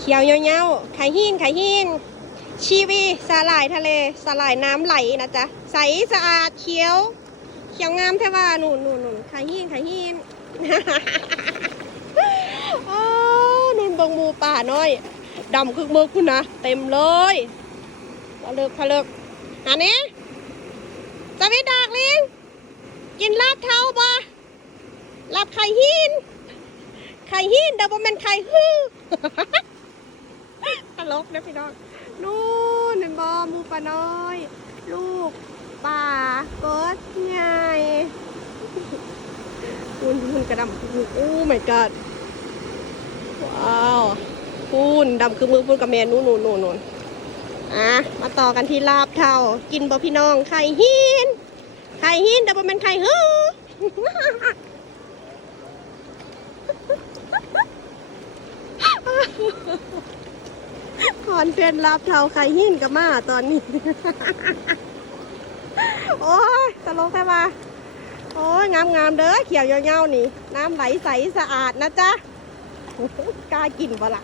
เขียวเงาๆไข่หินไข่หินชีวีสาหร่ายทะเลสาหร่ายน้ำไหลนะจ๊ะ ใสสะอาดเขียว เขียวงามแท้ว่าหนูหนูหนูไข่หินไข่หินอ้าวนุ่นบงมูป่าน้อยดำคึกมึกคุณนะเต็มเลยพะเลิกพะเลิกอันนี้จะไปดากลิงกินลาบเท้าบ่ลาบไข่หินไข่หินเดี๋ยวบ่แม่นไข่ฮื้อ ลกนะพี่น้อง นู่นเห็นบอมูป่าน้อย ลูกป่ากดไงคุณคุณกระดำคุณโอ้ my god ว้าวคุณดำคือมือพูดกับแมนนู่นนู่นนู่นอะ มาต่อกันที่ลาบเทากินบ่พี่น้อง ไข่หิน ไข่หินแต่บ่แมันไข่ฮือ คอนเฟนรับเทาไข่หินกับมาตอนนี้ โอ้ยตลกใช่ปะโอ้ยงามงามๆเด้อเขียวเงาๆนี่ น้ำไหลใสสะอาดนะจ๊ะกล้ากินปะล่ะ